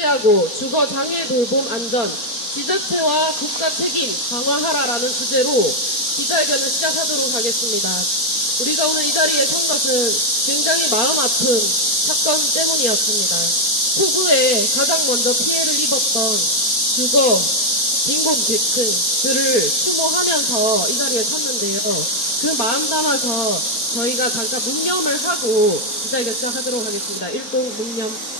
하고 주거 장애 돌봄 안전, 지자체와 국가 책임 강화하라라는 주제로 기자회견을 시작하도록 하겠습니다. 우리가 오늘 이 자리에 선 것은 굉장히 마음 아픈 사건 때문이었습니다. 후부에 가장 먼저 피해를 입었던 주거 빈곤계층들을 추모하면서 이 자리에 섰는데요. 그 마음 담아서 저희가 잠깐 묵념을 하고 기자회견 시작하도록 하겠습니다. 일동 묵념.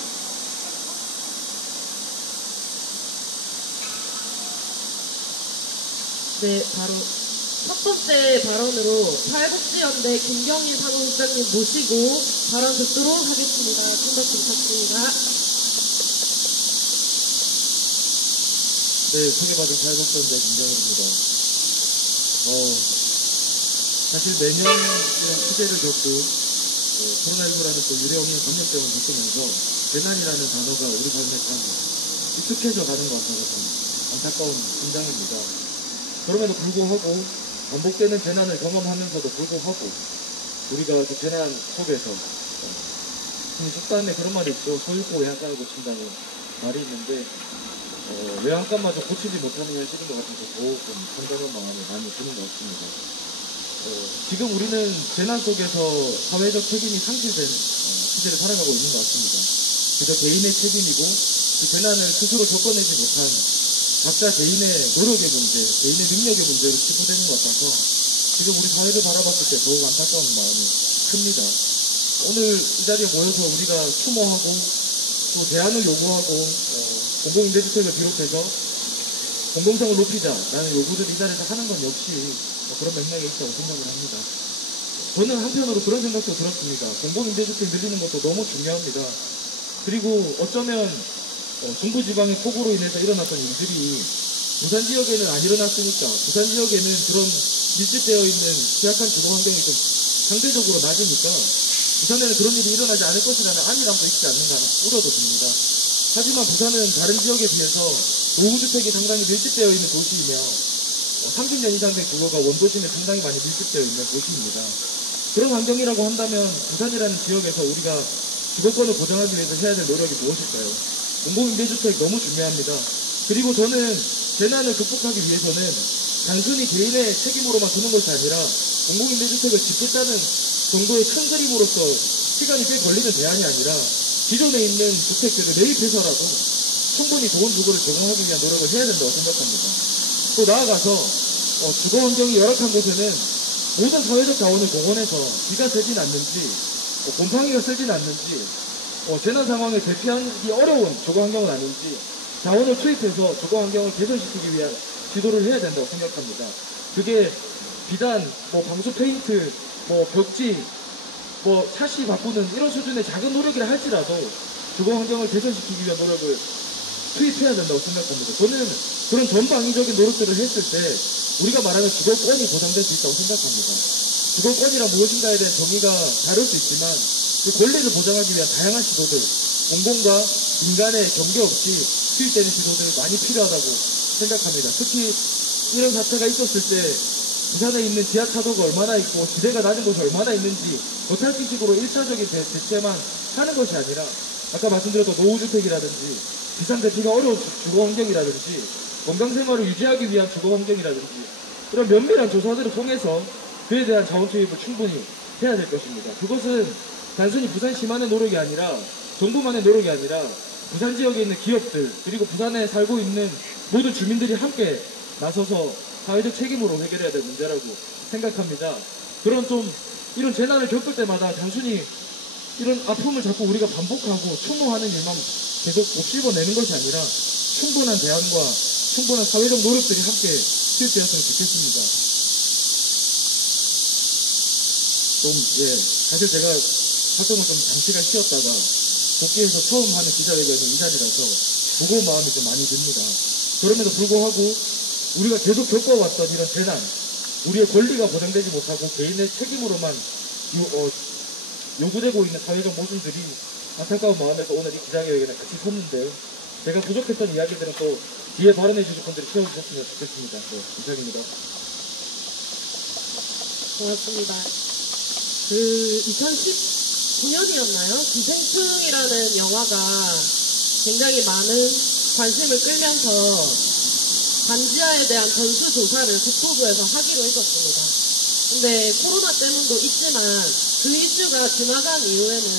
네, 바로 첫 번째 발언으로 사회복지연대 김경희 사무국장님 모시고 발언 듣도록 하겠습니다. 큰 박수 부탁드립니다. 네, 소개받은 사회복지연대 김경희입니다. 사실 매년 이런 시대를 겪고 코로나19라는 또 유령인 감염병을 겪으면서 재난이라는 단어가 우리 삶에 참 익숙해져 가는 것 같아서 참 안타까운 심정입니다. 그럼에도 불구하고 반복되는 재난을 경험하면서도 불구하고 우리가 그 재난 속에서 속담에 그런 말이 있죠. 소잃고 외양간을 고친다는 말이 있는데 외양간마저 고치지 못하는 현실인 것 같아서 더욱 좀 안타까운 마음이 많이 드는 것 같습니다. 지금 우리는 재난 속에서 사회적 책임이 상실된 시대를 살아가고 있는 것 같습니다. 그저 개인의 책임이고 그 재난을 스스로 겪어내지 못한 각자 개인의 노력의 문제, 개인의 능력의 문제로 치부되는 것 같아서 지금 우리 사회를 바라봤을 때 더욱 안타까운 마음이 큽니다. 오늘 이 자리에 모여서 우리가 추모하고 또 대안을 요구하고 공공임대주택을 비롯해서 공공성을 높이자라는 요구들을 이 자리에서 하는 건 역시 그런 맥락에 있다고 생각을 합니다. 저는 한편으로 그런 생각도 들었습니다. 공공임대주택 늘리는 것도 너무 중요합니다. 그리고 어쩌면 중부지방의 폭우로 인해서 일어났던 일들이 부산 지역에는 안 일어났으니까 부산 지역에는 그런 밀집되어 있는 취약한 주거 환경이 좀 상대적으로 낮으니까 부산에는 그런 일이 일어나지 않을 것이라는 안일함도 있지 않는가 하는 우려도 듭니다. 하지만 부산은 다른 지역에 비해서 노후주택이 상당히 밀집되어 있는 도시이며 30년 이상 된 주거가 원도심에 상당히 많이 밀집되어 있는 도시입니다. 그런 환경이라고 한다면 부산이라는 지역에서 우리가 주거권을 보장하기 위해서 해야 될 노력이 무엇일까요? 공공임대주택 너무 중요합니다. 그리고 저는 재난을 극복하기 위해서는 단순히 개인의 책임으로만 두는 것이 아니라 공공임대주택을 짓겠다는 정도의 큰 그림으로서 시간이 꽤 걸리는 대안이 아니라 기존에 있는 주택들을 매입해서라도 충분히 좋은 주거를 제공하기 위한 노력을 해야 된다고 생각합니다. 또 나아가서 주거 환경이 열악한 곳에는 모든 사회적 자원을 동원해서 비가 새진 않는지 곰팡이가 쓰진 않는지 재난 상황에 대피하기 어려운 주거 환경은 아닌지 자원을 투입해서 주거 환경을 개선시키기 위한 지도를 해야 된다고 생각합니다. 그게 비단 방수 페인트, 벽지, 샤시 바꾸는 이런 수준의 작은 노력이라 할지라도 주거 환경을 개선시키기 위한 노력을 투입해야 된다고 생각합니다. 저는 그런 전방위적인 노력들을 했을 때 우리가 말하는 주거권이 보장될 수 있다고 생각합니다. 주거권이란 무엇인가에 대한 정의가 다를 수 있지만 그 권리를 보장하기 위한 다양한 시도들, 공공과 민간의 경계 없이 투입되는 시도들이 많이 필요하다고 생각합니다. 특히 이런 사태가 있었을 때 부산에 있는 지하차도가 얼마나 있고 지대가 낮은 곳이 얼마나 있는지 겉핥기식으로 1차적인 대체만 하는 것이 아니라 아까 말씀드렸던 노후주택이라든지 비상대피가 어려운 주거 환경이라든지 건강생활을 유지하기 위한 주거 환경이라든지 이런 면밀한 조사들을 통해서 그에 대한 자원 투입을 충분히 해야 될 것입니다. 그것은 단순히 부산시만의 노력이 아니라 정부만의 노력이 아니라 부산 지역에 있는 기업들 그리고 부산에 살고 있는 모든 주민들이 함께 나서서 사회적 책임으로 해결해야 될 문제라고 생각합니다. 이런 재난을 겪을 때마다 단순히 이런 아픔을 자꾸 우리가 반복하고 추모하는 일만 계속 곱씹어내는 것이 아니라 충분한 대안과 충분한 사회적 노력들이 함께 투입되었으면 좋겠습니다. 사실 제가 활동을 좀 잠시간 쉬었다가 복귀해서 처음 하는 기자회견이 이 자리라서 무거운 마음이 좀 많이 듭니다. 그럼에도 불구하고 우리가 계속 겪어왔던 이런 재난, 우리의 권리가 보장되지 못하고 개인의 책임으로만 요구되고 있는 사회적 모순들이 안타까운 마음에서 오늘 이 기자회견에 같이 섰는데요. 제가 부족했던 이야기들은 또 뒤에 발언해 주실 분들이 채워주셨으면 좋겠습니다. 이상입니다. 고맙습니다. 2019년이었나요? 기생충이라는 영화가 굉장히 많은 관심을 끌면서 반지하에 대한 전수조사를 국토부에서 하기로 했었습니다. 근데 코로나 때문도 있지만 그 이슈가 지나간 이후에는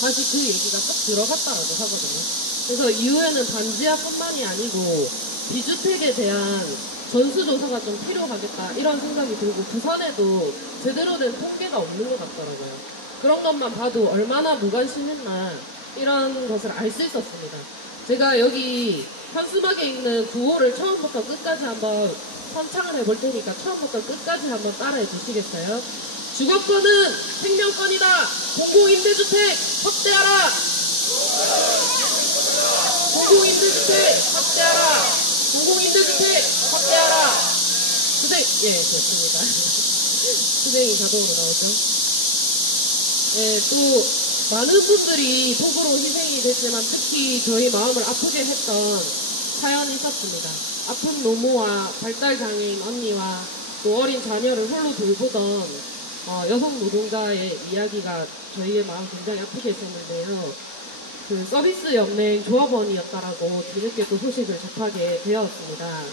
다시 그 얘기가 딱 들어갔다라고 하거든요. 그래서 이후에는 반지하뿐만이 아니고 비주택에 대한 전수조사가 좀 필요하겠다 이런 생각이 들고 부산에도 제대로 된 통계가 없는 것 같더라고요. 그런 것만 봐도 얼마나 무관심했나 이런 것을 알 수 있었습니다. 제가 여기 현수막에 있는 구호를 처음부터 끝까지 한번 선창을 해볼 테니까 처음부터 끝까지 한번 따라해 주시겠어요? 주거권은 생명권이다. 공공임대주택 확대하라. 공공임대주택 확대하라. 공공임대주택 확대하라. 됐습니다. 수댕이 자동으로 나오죠. 또 많은 분들이 폭우로 희생이 됐지만 특히 저희 마음을 아프게 했던 사연이 있었습니다. 아픈 노모와 발달장애인 언니와 또 어린 자녀를 홀로 돌보던 여성 노동자의 이야기가 저희의 마음 굉장히 아프게 했었는데요. 그 서비스 연맹 조합원이었다라고 뒤늦게 또 소식을 접하게 되었습니다.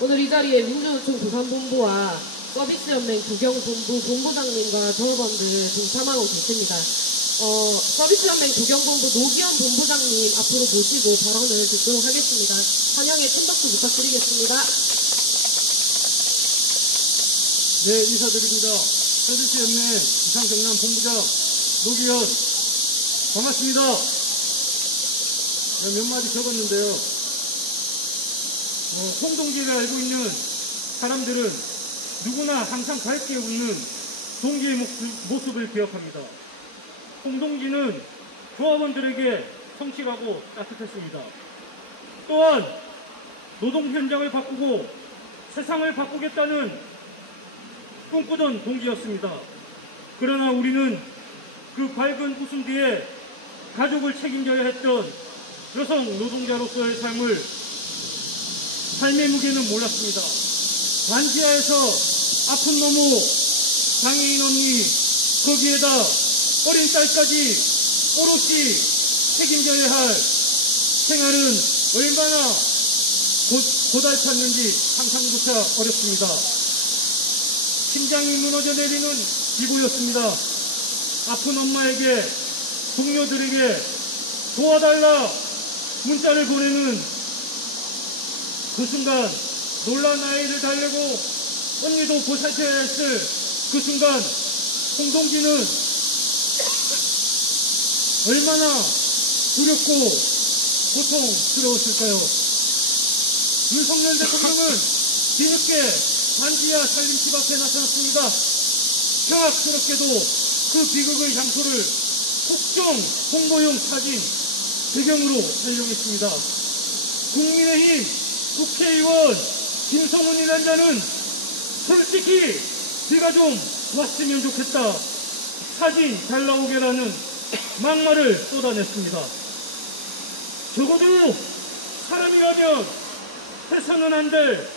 오늘 이 자리에 민주노총 부산본부와 서비스 연맹 구경본부 본부장님과 조합원들 동참하고 계십니다. 서비스 연맹 구경본부 노기현 본부장님 앞으로 모시고 발언을 듣도록 하겠습니다. 환영의 큰 박수 부탁드리겠습니다. 네, 인사드립니다. 서비스 연맹 부산 경남 본부장 노기현 반갑습니다. 몇 마디 적었는데요. 홍동기를 알고 있는 사람들은 누구나 항상 밝게 웃는 동기의 모습을 기억합니다. 홍동기는 조합원들에게 성실하고 따뜻했습니다. 또한 노동 현장을 바꾸고 세상을 바꾸겠다는 꿈꾸던 동기였습니다. 그러나 우리는 그 밝은 웃음 뒤에 가족을 책임져야 했던 여성 노동자로서의 삶의 무게는 몰랐습니다. 반지하에서 아픈 노모, 장애인 언니, 거기에다 어린 딸까지 오롯이 책임져야 할 생활은 얼마나 고달팠는지 상상조차 어렵습니다. 심장이 무너져 내리는 기부였습니다. 아픈 엄마에게, 동료들에게 도와달라 문자를 보내는 그 순간 놀란 아이를 달래고 언니도 보살펴야 했을 그 순간 홍동기는 얼마나 두렵고 고통스러웠을까요? 윤석열 대통령은 뒤늦게 반지하 살림집 앞에 나타났습니다. 경악스럽게도 그 비극의 장소를 국정 홍보용 사진 배경으로 활용했습니다. 국민의힘 국회의원 김성훈이라는 자는 솔직히 비가 좀 왔으면 좋겠다. 사진 잘 나오게라는 막말을 쏟아냈습니다. 적어도 사람이라면 해서는 안 될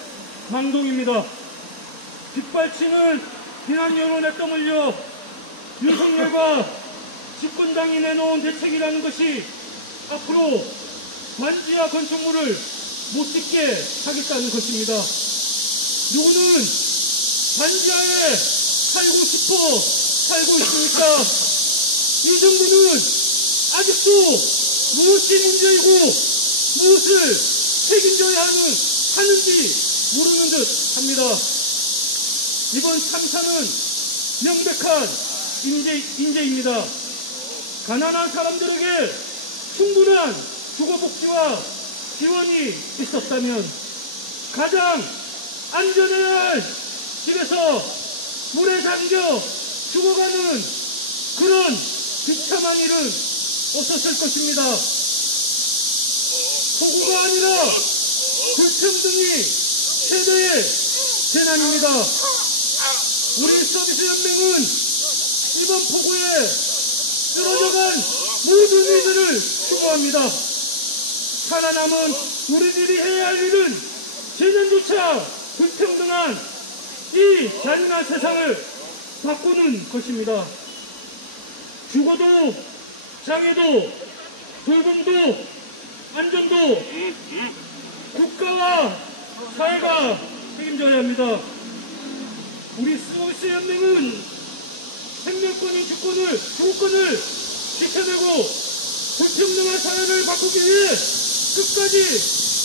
망동입니다. 빗발치는 비난 여론에 떠밀려 윤석열과 집권당이 내놓은 대책이라는 것이 앞으로 반지하 건축물을 못 짓게 하겠다는 것입니다. 누구는 반지하에 살고 있습니까? 이 정부는 아직도 무엇이 문제이고 무엇을 책임져야 하는지 모르는 듯 합니다. 이번 참사는 명백한 인재입니다. 가난한 사람들에게 충분한 주거복지와 지원이 있었다면 가장 안전해야 할 집에서 물에 잠겨 죽어가는 그런 비참한 일은 없었을 것입니다. 폭우가 아니라 불평등이 최대의 재난입니다. 우리 서비스 연맹은 이번 폭우에 쓰러져간 모든 이들을 추모합니다. 살아남은 우리들이 해야 할 일은 재년조차 불평등한 이 잔인한 세상을 바꾸는 것입니다. 죽어도 장애도 돌봄도 안전도 국가와 사회가 책임져야 합니다. 우리 서비스 연맹은 생명권인 주권을 지켜내고 불평등한 사회를 바꾸기 위해 끝까지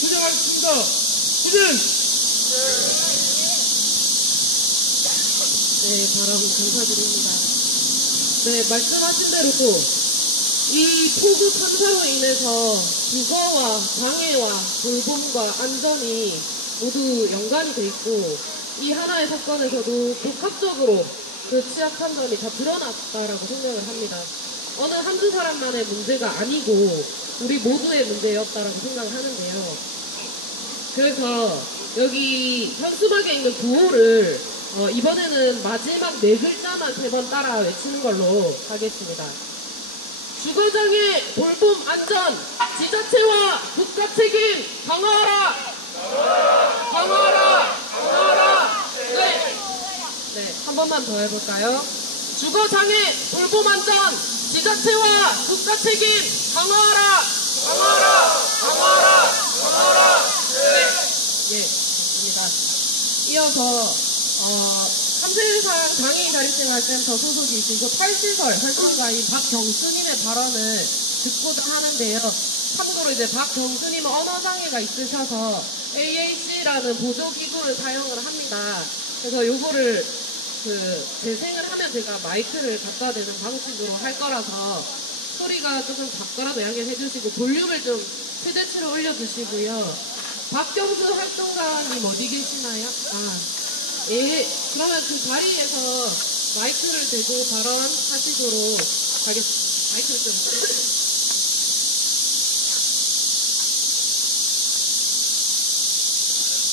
투쟁하겠습니다. 투쟁! 네, 바람 감사드립니다. 네, 말씀하신 대로 이 폭우 참사로 인해서 주거와 장애와 돌봄과 안전이 모두 연관이 돼 있고 이 하나의 사건에서도 복합적으로 그 취약한 점이 다 드러났다라고 생각을 합니다. 어느 한두 사람만의 문제가 아니고 우리 모두의 문제였다라고 생각을 하는데요. 그래서 여기 현수막에 있는 구호를 이번에는 마지막 네 글자만 3번 따라 외치는 걸로 하겠습니다. 주거장애 돌봄 안전 지자체와 국가 책임 강화하라. 강화하라. 강화하라. 네, 한 번만 더 해볼까요? 주거장애 돌봄 안전 지자체와 국가 책임 강화하라. 강화하라. 강화하라. 강화하라. 네, 좋습니다. 이어서 3세상 장애인 자립생활센터 소속이시고 탈시설 활동가인 박경수님의 발언을 듣고자 하는데요. 참고로 이제 박경수님은 언어장애가 있으셔서 AAC라는 보조기구를 사용을 합니다. 그래서 요거를 재생을 하면 제가 마이크를 갖다 대는 방식으로 할 거라서 소리가 조금 작거라도 양해해 주시고 볼륨을 좀 최대치로 올려주시고요. 박경수 활동가님 어디 계시나요? 예, 그러면 그 자리에서 마이크를 대고 발언하시도록 하겠습니다. 마이크를 좀.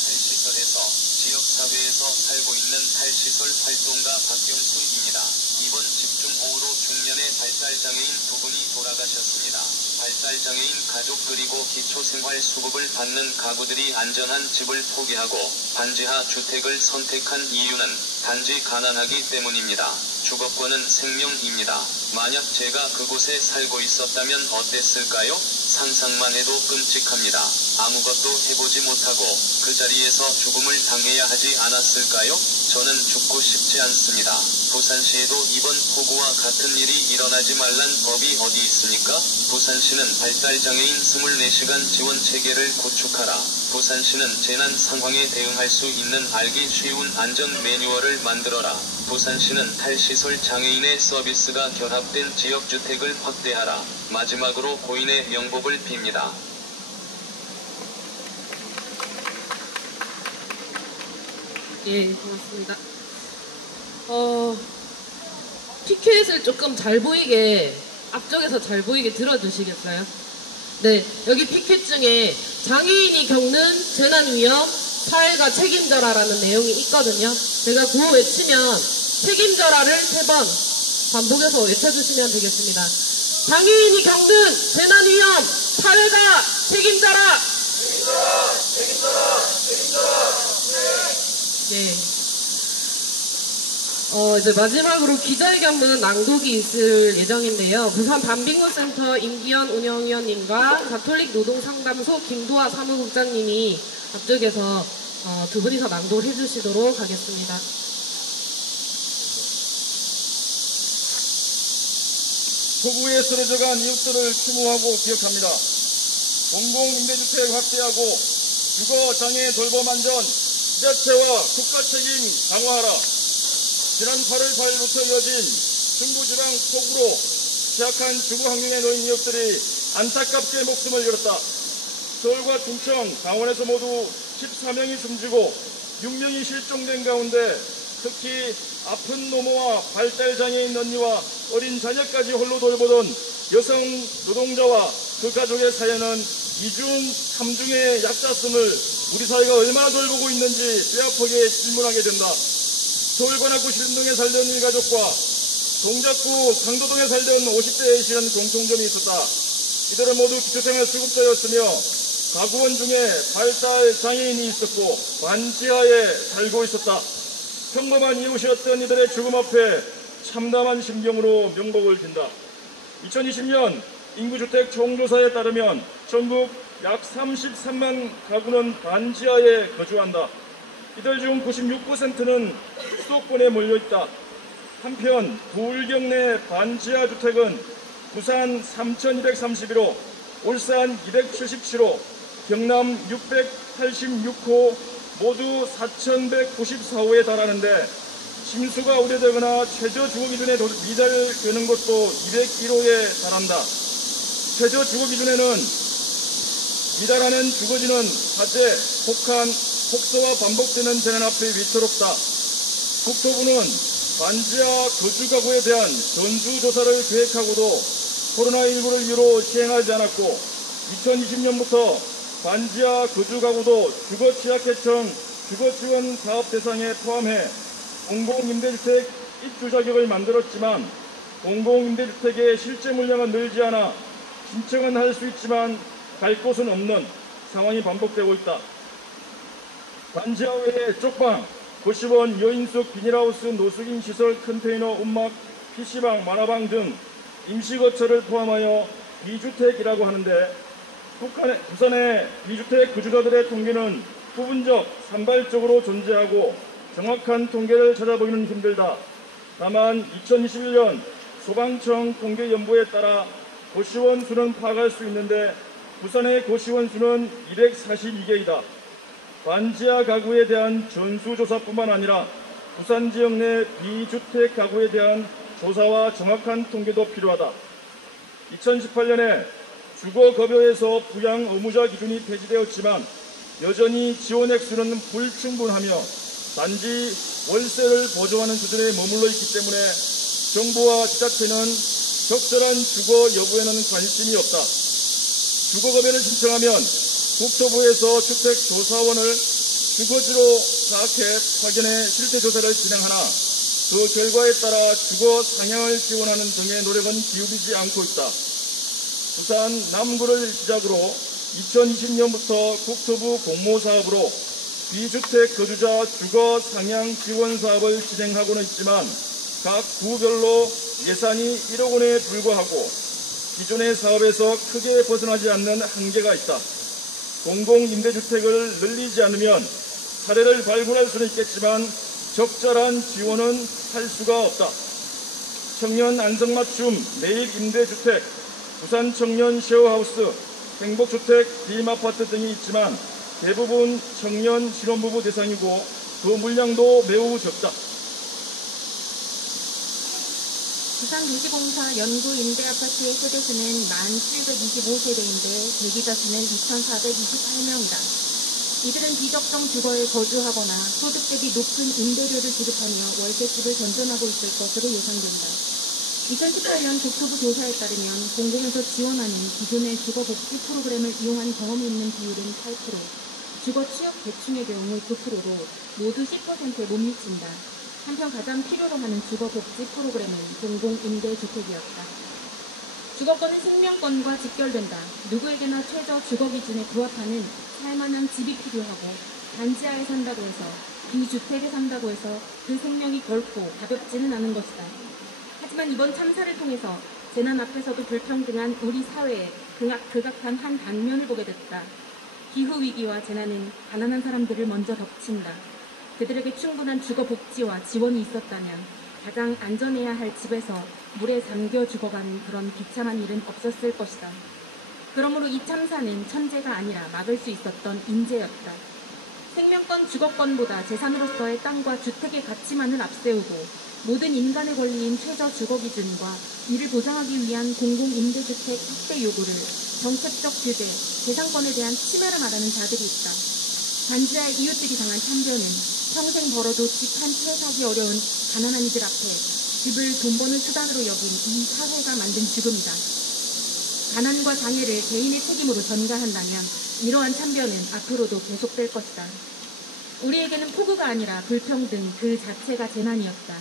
탈시설에서 지역사회에서 살고 있는 탈시설 활동가 박경수입니다. 이번 집중호우로 중년의 발달장애인 2분이 돌아가셨습니다. 발달장애인 가족 그리고 기초생활수급을 받는 가구들이 안전한 집을 포기하고 반지하 주택을 선택한 이유는 단지 가난하기 때문입니다. 주거권은 생명입니다. 만약 제가 그곳에 살고 있었다면 어땠을까요? 상상만 해도 끔찍합니다. 아무것도 해보지 못하고 그 자리에서 죽음을 당해야 하지 않았을까요? 저는 죽고 싶지 않습니다. 부산시에도 이번 폭우와 같은 일이 일어나지 말란 법이 어디 있습니까? 부산시는 발달장애인 24시간 지원 체계를 구축하라. 부산시는 재난 상황에 대응할 수 있는 알기 쉬운 안전 매뉴얼을 만들어라. 부산시는 탈시설 장애인의 서비스가 결합된 지역주택을 확대하라. 마지막으로 고인의 명복을 빕니다. 예, 고맙습니다. 피켓을 조금 잘 보이게, 앞쪽에서 잘 보이게 들어주시겠어요? 네, 여기 피켓 중에 장애인이 겪는 재난 위험, 사회가 책임져라라는 내용이 있거든요. 제가 구호 외치면 책임져라를 3번 반복해서 외쳐주시면 되겠습니다. 장애인이 겪는 재난 위험, 사회가 책임져라! 예. 이제 마지막으로 기자회견문 낭독이 있을 예정인데요. 부산 반빙구센터 임기현 운영위원님과 가톨릭 노동상담소 김도하 사무국장님이 앞쪽에서 두 분이서 낭독을 해주시도록 하겠습니다. 폭우에 쓰러져간 이웃들을 추모하고 기억합니다. 공공임대주택 확대하고 주거장애 돌봄 안전 지자체와 국가 책임 강화하라. 지난 8월 4일부터 이어진 중부지방 폭우로 취약한 주거 환경에 놓인 이웃들이 안타깝게 목숨을 잃었다. 서울과 충청, 강원에서 모두 14명이 숨지고 6명이 실종된 가운데 특히 아픈 노모와 발달장애인 언니와 어린 자녀까지 홀로 돌보던 여성 노동자와 그 가족의 사연은 이중, 삼중의 약자성을 우리 사회가 얼마나 돌보고 있는지 뼈아프게 질문하게 된다. 서울 관악구 신동에 살던 일가족과 동작구 상도동에 살던 50대 A씨는 공통점이 있었다. 이들은 모두 기초생활 수급자였으며 가구원 중에 발달 장애인이 있었고 반지하에 살고 있었다. 평범한 이웃이었던 이들의 죽음 앞에 참담한 심경으로 명복을 빈다. 2020년 인구주택 총조사에 따르면 전국 약 33만 가구는 반지하에 거주한다. 이들 중 96%는 수도권에 몰려있다. 한편 부울경 내 반지하 주택은 부산 3,231호, 울산 277호, 경남 686호 모두 4,194호에 달하는데 침수가 우려되거나 최저 주거 기준에 미달되는 곳도 201호에 달한다. 최저 주거 기준에는 미달하는 주거지는 화재, 폭한, 폭서와 반복되는 재난 앞에 위태롭다. 국토부는 반지하 거주가구에 대한 전수조사를 계획하고도 코로나19를 이유로 시행하지 않았고 2020년부터 반지하 거주가구도 주거취약계층 주거지원 사업 대상에 포함해 공공임대주택 입주 자격을 만들었지만 공공임대주택의 실제 물량은 늘지 않아 신청은 할 수 있지만 갈 곳은 없는 상황이 반복되고 있다. 반지하 외에 쪽방, 고시원, 여인숙, 비닐하우스, 노숙인 시설, 컨테이너, 움막, PC방, 만화방 등 임시거처를 포함하여 비주택이라고 하는데 부산의 비주택 거주자들의 통계는 부분적, 산발적으로 존재하고 정확한 통계를 찾아보기는 힘들다. 다만 2021년 소방청 통계연부에 따라 고시원 수는 파악할 수 있는데 부산의 고시원 수는 242개이다. 반지하 가구에 대한 전수조사뿐만 아니라 부산 지역 내 비주택 가구에 대한 조사와 정확한 통계도 필요하다. 2018년에 주거급여에서 부양 의무자 기준이 폐지되었지만 여전히 지원 액수는 불충분하며 단지 월세를 보조하는 수준에 머물러 있기 때문에 정부와 지자체는 적절한 주거 여부에는 관심이 없다. 주거급여를 신청하면 국토부에서 주택조사원을 주거지로 파악해 확인해 실태조사를 진행하나 그 결과에 따라 주거 상향을 지원하는 등의 노력은 기울이지 않고 있다. 부산 남구를 시작으로 2020년부터 국토부 공모사업으로 비주택 거주자 주거 상향 지원 사업을 진행하고는 있지만 각 구별로 예산이 1억 원에 불과하고 기존의 사업에서 크게 벗어나지 않는 한계가 있다. 공공임대주택을 늘리지 않으면 사례를 발굴할 수는 있겠지만 적절한 지원은 할 수가 없다. 청년 안성맞춤 매입임대주택, 부산 청년 쉐어하우스, 행복주택, 빔아파트 등이 있지만 대부분 청년 신혼부부 대상이고 그 물량도 매우 적다. 부산도시공사 연구 임대아파트의 세대수는 만 725세대인데 대기자 수는 2,428명이다. 이들은 비적정 주거에 거주하거나 소득 대비 높은 임대료를 지급하며 월세집을 전전하고 있을 것으로 예상된다. 2018년 국토부 조사에 따르면 공공에서 지원하는 기존의 주거복지 프로그램을 이용한 경험이 있는 비율은 8%, 주거취업 대충의 경우 9%로 모두 10%에 못 미친다. 한편 가장 필요로 하는 주거복지 프로그램은 공공임대주택이었다. 주거권은 생명권과 직결된다. 누구에게나 최저 주거기준에 부합하는 살만한 집이 필요하고 반지하에 산다고 해서 비주택에 산다고 해서 그 생명이 결코 가볍지는 않은 것이다. 하지만 이번 참사를 통해서 재난 앞에서도 불평등한 우리 사회의 극악한 한 단면을 보게 됐다. 기후위기와 재난은 가난한 사람들을 먼저 덮친다. 그들에게 충분한 주거복지와 지원이 있었다면 가장 안전해야 할 집에서 물에 잠겨 죽어가는 그런 비참한 일은 없었을 것이다. 그러므로 이 참사는 천재가 아니라 막을 수 있었던 인재였다. 생명권, 주거권보다 재산으로서의 땅과 주택의 가치만을 앞세우고 모든 인간의 권리인 최저 주거기준과 이를 보장하기 위한 공공임대주택 확대 요구를 정책적 규제, 재산권에 대한 침해라 말하는 자들이 있다. 반지하의 이웃들이 당한 참변은 평생 벌어도 집 한 채 사기 어려운 가난한 이들 앞에 집을 돈 버는 수단으로 여긴 이 사회가 만든 죽음이다. 가난과 장애를 개인의 책임으로 전가한다면 이러한 참변은 앞으로도 계속될 것이다. 우리에게는 폭우가 아니라 불평등 그 자체가 재난이었다.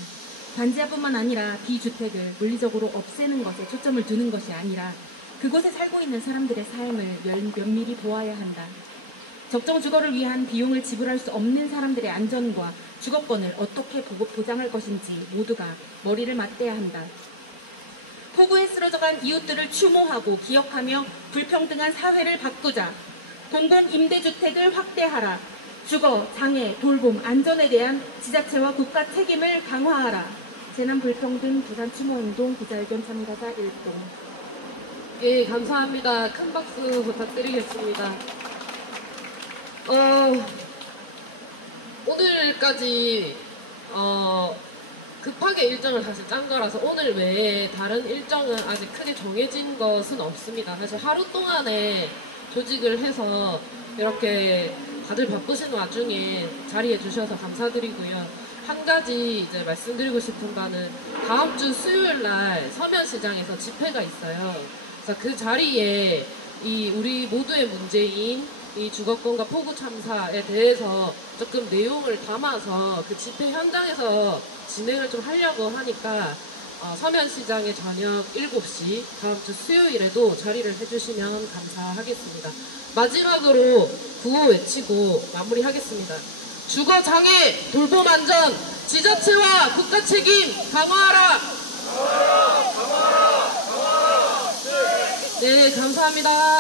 반지하뿐만 아니라 비주택을 물리적으로 없애는 것에 초점을 두는 것이 아니라 그곳에 살고 있는 사람들의 삶을 면밀히 보아야 한다. 적정 주거를 위한 비용을 지불할 수 없는 사람들의 안전과 주거권을 어떻게 보장할 것인지 모두가 머리를 맞대야 한다. 폭우에 쓰러져간 이웃들을 추모하고 기억하며 불평등한 사회를 바꾸자. 공공임대주택을 확대하라. 주거, 장애, 돌봄, 안전에 대한 지자체와 국가 책임을 강화하라. 재난불평등 부산추모행동 기자회견 참가자 1동. 예, 감사합니다. 큰 박수 부탁드리겠습니다. 오늘까지 급하게 일정을 사실 짠 거라서 오늘 외에 다른 일정은 아직 크게 정해진 것은 없습니다. 그래서 하루 동안에 조직을 해서 이렇게 다들 바쁘신 와중에 자리해 주셔서 감사드리고요. 한 가지 이제 말씀드리고 싶은 바는 다음 주 수요일 날 서면시장에서 집회가 있어요. 그래서 그 자리에 이 우리 모두의 문제인 이 주거권과 폭우 참사에 대해서 조금 내용을 담아서 그 집회 현장에서 진행을 좀 하려고 하니까 서면시장에 저녁 7시 다음 주 수요일에도 자리를 해주시면 감사하겠습니다. 마지막으로 구호 외치고 마무리하겠습니다. 주거 장애, 돌봄 안전, 지자체와 국가 책임 강화하라! 네, 감사합니다.